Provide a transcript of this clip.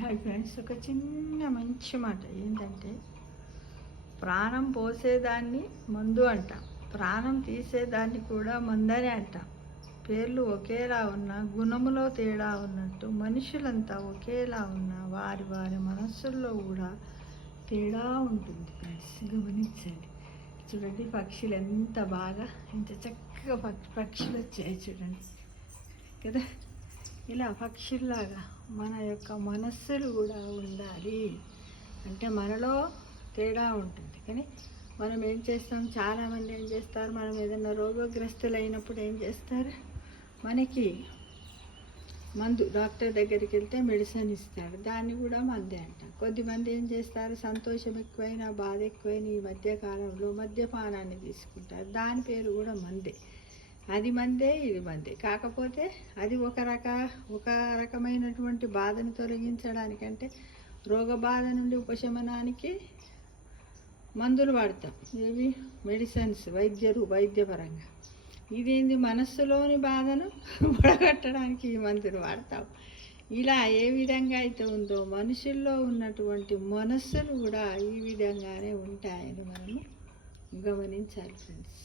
Hi friends, ఒక చిన్న మంచి మాట ఏంటంటే, ప్రాణం పోసేదాన్ని మందు అంటాం, ప్రాణం తీసేదాన్ని కూడా మందనే అంటాం. పేర్లు ఒకేలా ఉన్నా గుణములో తేడా ఉన్నట్టు మనుషులంతా ఒకేలా ఉన్నా వారి వారి మనస్సుల్లో కూడా తేడా ఉంటుంది. ఫ్రెండ్స్ గమనించండి. చూడండి, పక్షులు ఎంత బాగా ఎంత చక్కగా పక్షులు వచ్చాయి చూడండి కదా. ఇలా పక్షుల్లాగా మన యొక్క మనస్సులు కూడా ఉండాలి. అంటే మనలో తేడా ఉంటుంది. కానీ మనం ఏం చేస్తాం, చాలామంది ఏం చేస్తారు, మనం ఏదైనా రోగగ్రస్తులు అయినప్పుడు ఏం చేస్తారు, మనకి మందు డాక్టర్ దగ్గరికి వెళ్తే మెడిసిన్ ఇస్తాడు, దాన్ని కూడా మందే అంటాం. కొద్దిమంది ఏం చేస్తారు, సంతోషం ఎక్కువైనా బాధ ఎక్కువైనా ఈ మధ్యకాలంలో మద్యపానాన్ని తీసుకుంటారు, దాని పేరు కూడా మందే. అది మందే, ఇది మందే. కాకపోతే అది ఒక రకమైనటువంటి బాధను తొలగించడానికంటే రోగ బాధ నుండి ఉపశమనానికి మందులు వాడతాం, ఏవి మెడిసిన్స్, వైద్యపరంగా. ఇదేంది, మనస్సులోని బాధను పొడగట్టడానికి ఈ మందులు వాడతాం. ఇలా ఏ విధంగా అయితే ఉందో మనుషుల్లో ఉన్నటువంటి మనస్సులు కూడా ఈ విధంగానే ఉంటాయని మనము గమనించాలి ఫ్రెండ్స్.